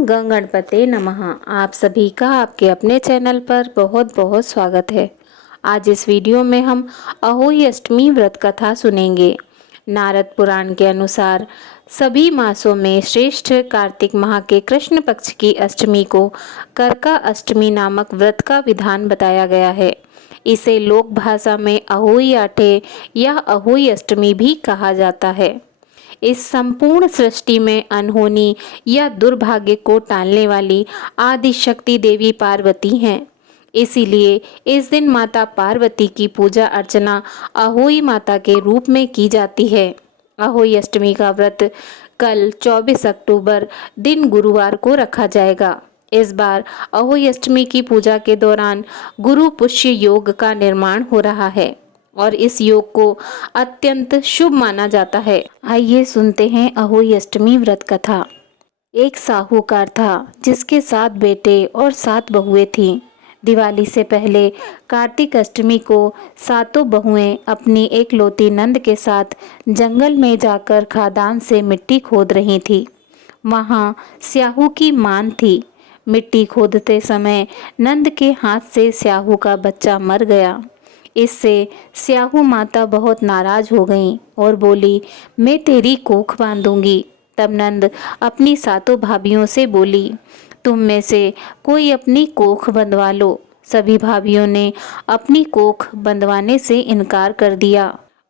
गणपते नमः। आप सभी का आपके अपने चैनल पर बहुत बहुत स्वागत है। आज इस वीडियो में हम अहोई अष्टमी व्रत कथा सुनेंगे। नारद पुराण के अनुसार सभी मासों में श्रेष्ठ कार्तिक माह के कृष्ण पक्ष की अष्टमी को करका अष्टमी नामक व्रत का विधान बताया गया है। इसे लोक भाषा में अहोई आठे या अहोई अष्टमी भी कहा जाता है। इस संपूर्ण सृष्टि में अनहोनी या दुर्भाग्य को टालने वाली आदि शक्ति देवी पार्वती हैं। इसीलिए इस दिन माता पार्वती की पूजा अर्चना अहोई माता के रूप में की जाती है। अहोई अष्टमी का व्रत कल 24 अक्टूबर दिन गुरुवार को रखा जाएगा। इस बार अहोई अष्टमी की पूजा के दौरान गुरु पुष्य योग का निर्माण हो रहा है और इस योग को अत्यंत शुभ माना जाता है। आइए सुनते हैं अहोई अष्टमी व्रत कथा। एक साहूकार था जिसके 7 बेटे और 7 बहुएं थीं। दिवाली से पहले कार्तिक अष्टमी को सातों बहुएं अपनी एकलौती नंद के साथ जंगल में जाकर खादान से मिट्टी खोद रही थी। वहाँ स्याहू की मान थी। मिट्टी खोदते समय नंद के हाथ से स्याहू का बच्चा मर गया। इससे स्याहू माता बहुत नाराज हो गईं और बोली, मैं तेरी कोख बांधूंगी। तब नंद अपनी सातों भाभियों से बोली, तुम में से कोई अपनी कोख बंधवा लो। सभी भाभियों ने अपनी कोख बंधवाने से इनकार कर दिया,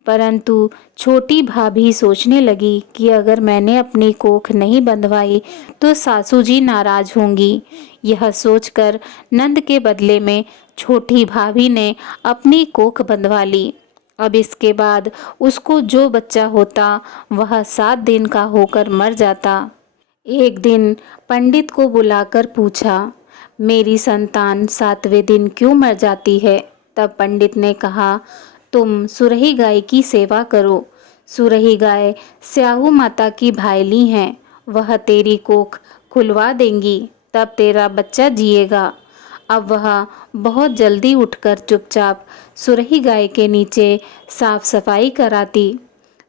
परंतु छोटी भाभी सोचने लगी कि अगर मैंने अपनी कोख नहीं बंधवाई तो सासू जी नाराज होंगी। यह सोचकर नंद के बदले में छोटी भाभी ने अपनी कोख बंधवा ली। अब इसके बाद उसको जो बच्चा होता वह 7 दिन का होकर मर जाता। एक दिन पंडित को बुलाकर पूछा, मेरी संतान 7वें दिन क्यों मर जाती है? तब पंडित ने कहा, तुम सुरही गाय की सेवा करो। सुरही गाय स्याहू माता की भाईली हैं, वह तेरी कोख खुलवा देंगी, तब तेरा बच्चा जिएगा। अब वह बहुत जल्दी उठकर चुपचाप सुरही गाय के नीचे साफ सफाई कराती।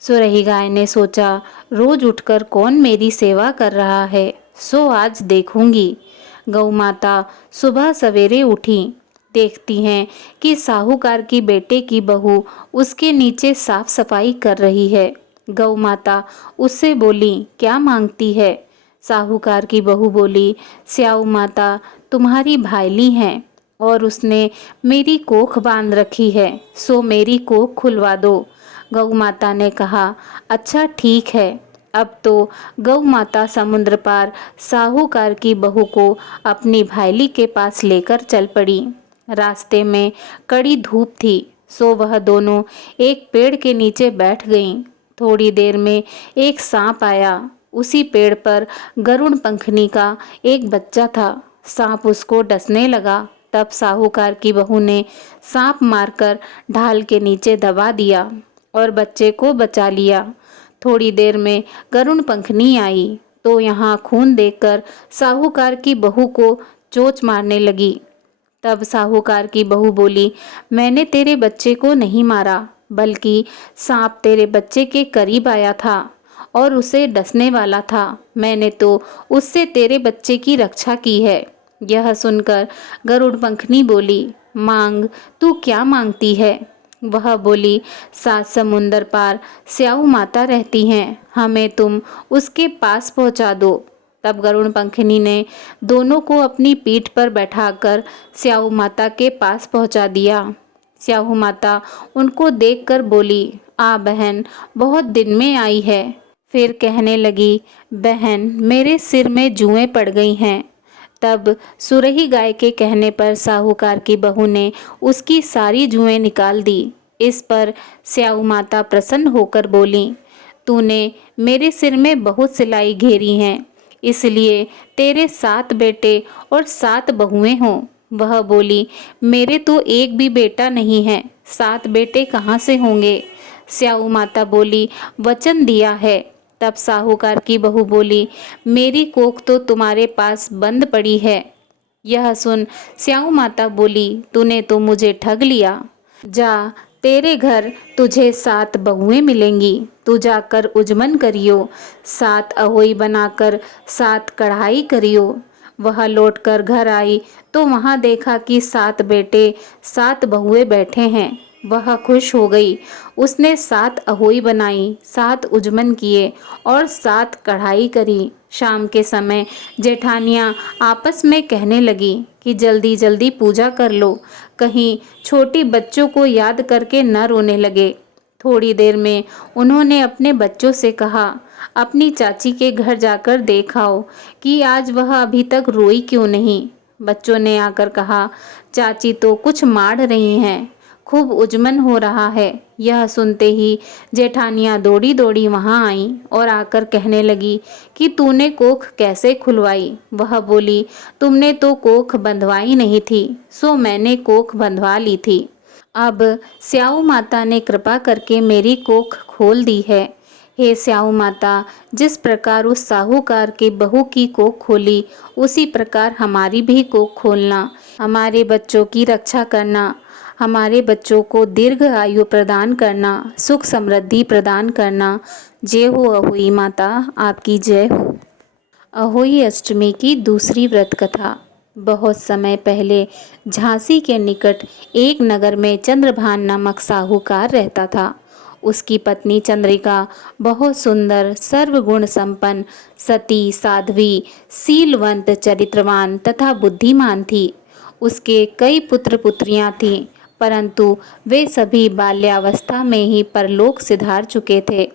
सुरही गाय ने सोचा, रोज उठकर कौन मेरी सेवा कर रहा है, सो आज देखूंगी। गौ माता सुबह सवेरे उठी, देखती हैं कि साहूकार की बेटे की बहू उसके नीचे साफ सफाई कर रही है। गौ माता उससे बोली, क्या मांगती है? साहूकार की बहू बोली, स्याऊ माता तुम्हारी भाईली हैं और उसने मेरी कोख बांध रखी है, सो मेरी कोख खुलवा दो। गौ माता ने कहा, अच्छा ठीक है। अब तो गौ माता समुद्र पार साहूकार की बहू को अपनी भाईली के पास लेकर चल पड़ी। रास्ते में कड़ी धूप थी, सो वह दोनों एक पेड़ के नीचे बैठ गईं। थोड़ी देर में एक सांप आया। उसी पेड़ पर गरुड़ पंखनी का एक बच्चा था। सांप उसको डसने लगा। तब साहूकार की बहू ने सांप मारकर ढाल के नीचे दबा दिया और बच्चे को बचा लिया। थोड़ी देर में गरुड़ पंखनी आई तो यहाँ खून देखकर साहूकार की बहू को चोंच मारने लगी। तब साहूकार की बहू बोली, मैंने तेरे बच्चे को नहीं मारा, बल्कि सांप तेरे बच्चे के करीब आया था और उसे डसने वाला था। मैंने तो उससे तेरे बच्चे की रक्षा की है। यह सुनकर गरुड़ पंखनी बोली, मांग, तू क्या मांगती है? वह बोली, 7 समुंदर पार स्याऊ माता रहती हैं, हमें तुम उसके पास पहुंचा दो। तब गरुड़ पंखनी ने दोनों को अपनी पीठ पर बैठाकर स्याऊ माता के पास पहुंचा दिया। स्याऊ माता उनको देखकर बोली, आ बहन, बहुत दिन में आई है। फिर कहने लगी, बहन, मेरे सिर में जुएं पड़ गई हैं। तब सुरही गाय के कहने पर साहूकार की बहू ने उसकी सारी जुएं निकाल दी। इस पर स्याऊ माता प्रसन्न होकर बोली, तूने मेरे सिर में बहुत सिलाई घेरी हैं, इसलिए तेरे 7 बेटे और 7 बहुएं हों। वह बोली, मेरे तो एक भी बेटा नहीं है, 7 बेटे कहाँ से होंगे? स्याऊ माता बोली, वचन दिया है। तब साहूकार की बहू बोली, मेरी कोख तो तुम्हारे पास बंद पड़ी है। यह सुन स्याऊ माता बोली, तूने तो मुझे ठग लिया। जा, तेरे घर तुझे 7 बहुएं मिलेंगी। तू जाकर उजमन करियो, 7 अहोई बनाकर 7 कढ़ाई करियो। वह लौटकर घर आई तो वहाँ देखा कि 7 बेटे 7 बहुएं बैठे हैं। वह खुश हो गई। उसने 7 अहोई बनाई, 7 उजमन किए और 7 कढ़ाई करी। शाम के समय जेठानियाँ आपस में कहने लगी कि जल्दी जल्दी पूजा कर लो, कहीं छोटी बच्चों को याद करके न रोने लगे। थोड़ी देर में उन्होंने अपने बच्चों से कहा, अपनी चाची के घर जाकर देखाओ कि आज वह अभी तक रोई क्यों नहीं। बच्चों ने आकर कहा, चाची तो कुछ माढ़ रही हैं, खूब उजमन हो रहा है। यह सुनते ही जेठानियाँ दौड़ी दौड़ी वहाँ आईं और आकर कहने लगी कि तूने कोख कैसे खुलवाई। वह बोली, तुमने तो कोख बंधवाई नहीं थी, सो मैंने कोख बंधवा ली थी। अब स्याऊ माता ने कृपा करके मेरी कोख खोल दी है। हे स्याऊ माता, जिस प्रकार उस साहूकार की बहू की कोख खोली, उसी प्रकार हमारी भी कोख खोलना, हमारे बच्चों की रक्षा करना, हमारे बच्चों को दीर्घ आयु प्रदान करना, सुख समृद्धि प्रदान करना। जय हो अहोई माता, आपकी जय हो। अहोई अष्टमी की दूसरी व्रत कथा। बहुत समय पहले झांसी के निकट एक नगर में चंद्रभान नामक साहूकार रहता था। उसकी पत्नी चंद्रिका बहुत सुंदर, सर्वगुण संपन्न, सती, साध्वी, शीलवंत, चरित्रवान तथा बुद्धिमान थी। उसके कई पुत्र पुत्रियां थीं, परंतु वे सभी बाल्यावस्था में ही परलोक सिधार चुके थे।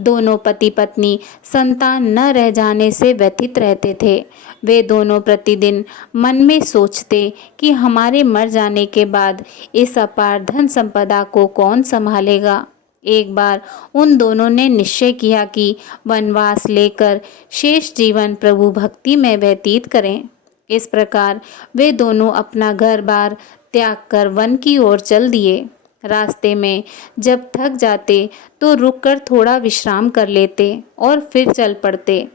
दोनों पति पत्नी संतान न रह जाने से व्यथित रहते थे। वे दोनों प्रतिदिन मन में सोचते कि हमारे मर जाने के बाद इस अपार धन संपदा को कौन संभालेगा। एक बार उन दोनों ने निश्चय किया कि वनवास लेकर शेष जीवन प्रभु भक्ति में व्यतीत करें। इस प्रकार वे दोनों अपना घर बार त्याग कर वन की ओर चल दिए। रास्ते में जब थक जाते तो रुककर थोड़ा विश्राम कर लेते और फिर चल पड़ते।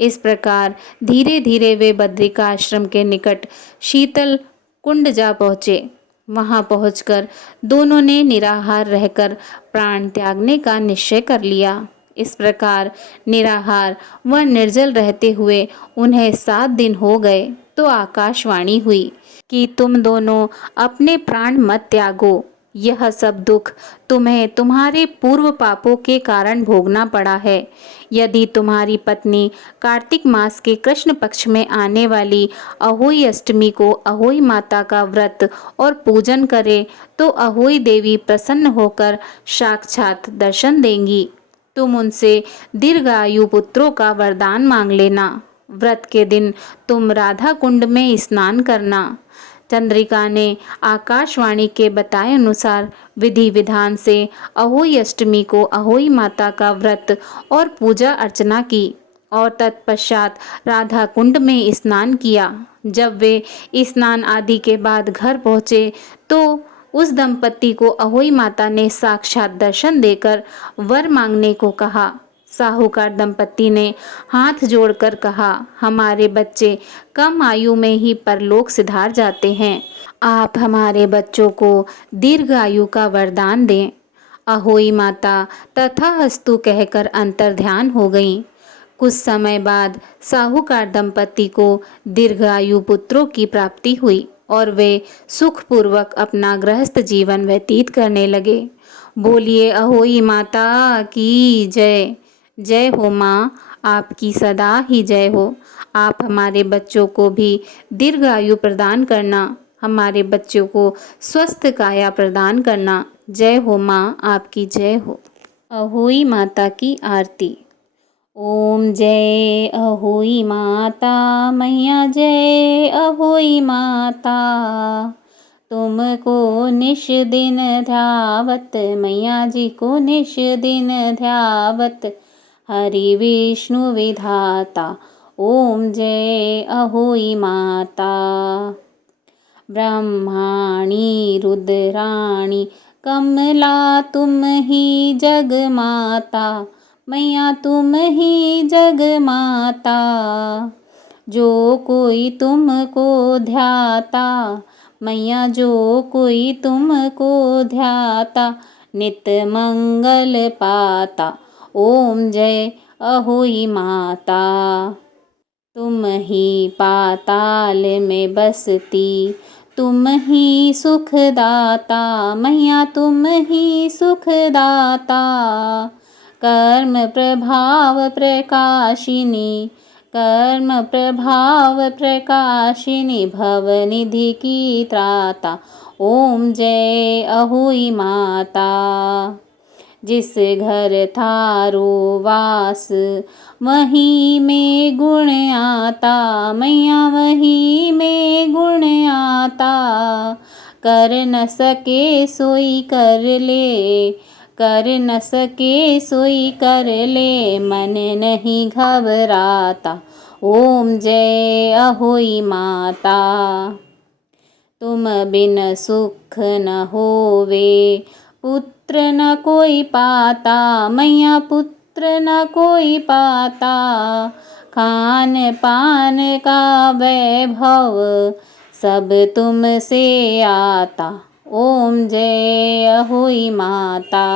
इस प्रकार धीरे धीरे वे बद्रिका आश्रम के निकट शीतल कुंड जा पहुँचे। वहाँ पहुंचकर दोनों ने निराहार रहकर प्राण त्यागने का निश्चय कर लिया। इस प्रकार निराहार व निर्जल रहते हुए उन्हें 7 दिन हो गए तो आकाशवाणी हुई कि तुम दोनों अपने प्राण मत त्यागो। यह सब दुख तुम्हें तुम्हारे पूर्व पापों के कारण भोगना पड़ा है। यदि तुम्हारी पत्नी कार्तिक मास के कृष्ण पक्ष में आने वाली अहोई अष्टमी को अहोई माता का व्रत और पूजन करे तो अहोई देवी प्रसन्न होकर साक्षात दर्शन देंगी। तुम उनसे दीर्घायु पुत्रों का वरदान मांग लेना। व्रत के दिन तुम राधा कुंड में स्नान करना। चंद्रिका ने आकाशवाणी के बताए अनुसार विधि विधान से अहोई अष्टमी को अहोई माता का व्रत और पूजा अर्चना की और तत्पश्चात राधा कुंड में स्नान किया। जब वे स्नान आदि के बाद घर पहुँचे तो उस दंपति को अहोई माता ने साक्षात दर्शन देकर वर मांगने को कहा। साहूकार दंपति ने हाथ जोड़कर कहा, हमारे बच्चे कम आयु में ही परलोक सिधार जाते हैं, आप हमारे बच्चों को दीर्घ आयु का वरदान दें। अहोई माता तथास्तु कहकर अंतर्ध्यान हो गईं। कुछ समय बाद साहूकार दंपति को दीर्घायु पुत्रों की प्राप्ति हुई और वे सुखपूर्वक अपना गृहस्थ जीवन व्यतीत करने लगे। बोलिए अहोई माता की जय। जय हो माँ, आपकी सदा ही जय हो। आप हमारे बच्चों को भी दीर्घ आयु प्रदान करना, हमारे बच्चों को स्वस्थ काया प्रदान करना। जय हो माँ, आपकी जय हो। अहोई माता की आरती। ओम जय अहोई माता मैया, जय अहोई माता। तुमको निश दिन ध्यावत मैया जी को निश दिन ध्यावत, हरि विष्णु विधाता। ओम जय अहोई माता। ब्रह्माणी रुद्राणी कमला तुम ही जग माता, मैया तुम ही जग माता। जो कोई तुमको ध्याता मैया, जो कोई तुमको ध्याता, नित मंगल पाता। ओम जय अहोई माता। तुम ही पाताल में बसती, तुम ही सुखदाता मैया, तुम ही सुखदाता। कर्म प्रभाव प्रकाशिनी, कर्म प्रभाव प्रकाशिनी, भवनिधि की त्राता। ओम जय अहोई माता। जिस घर थारो वास, वहीं में गुण आता मैया, वहीं में गुण आता। कर न सके सोई कर ले, कर न सके सोई कर ले, मन नहीं घबराता। ओम जय अहोई माता। तुम बिन सुख न होवे, पुत्र न कोई पाता मैया, पुत्र न कोई पाता। खान पान का वैभव सब तुमसे आता। ओम जय अहोई माता।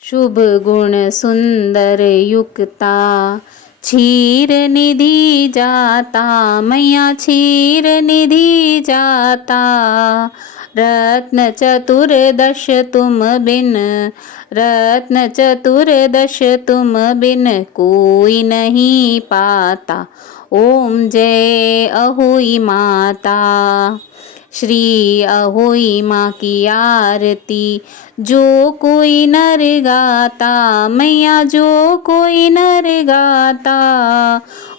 शुभ गुण सुंदर युक्ता, क्षीर निधि जाता मैया, क्षीर निधि जाता। रत्न चतुर्दश तुम बिन, रत्न चतुर्दश तुम बिन, कोई नहीं पाता। ओम जय अहोई माता। श्री अहोई माँ की आरती जो कोई नर गाता मैया, जो कोई नर गाता।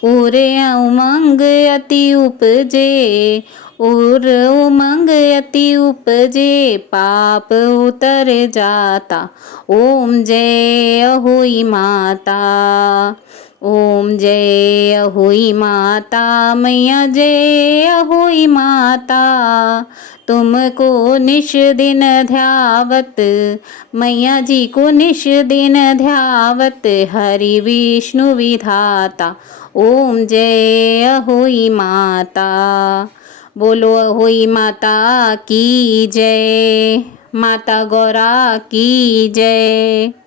उरे उमंग अति उपजे, उर उमंग अति उपजे, पाप उतर जाता। ओम जय अहोई माता। ओम जय अहोई माता मैया, जय अहोई माता। तुमको निश दिन ध्यावत मैया जी को निश दिन ध्यावत, हरि विष्णु विधाता। ओम जय अहोई माता। बोलो अहोई माता की जय, माता गौरा की जय।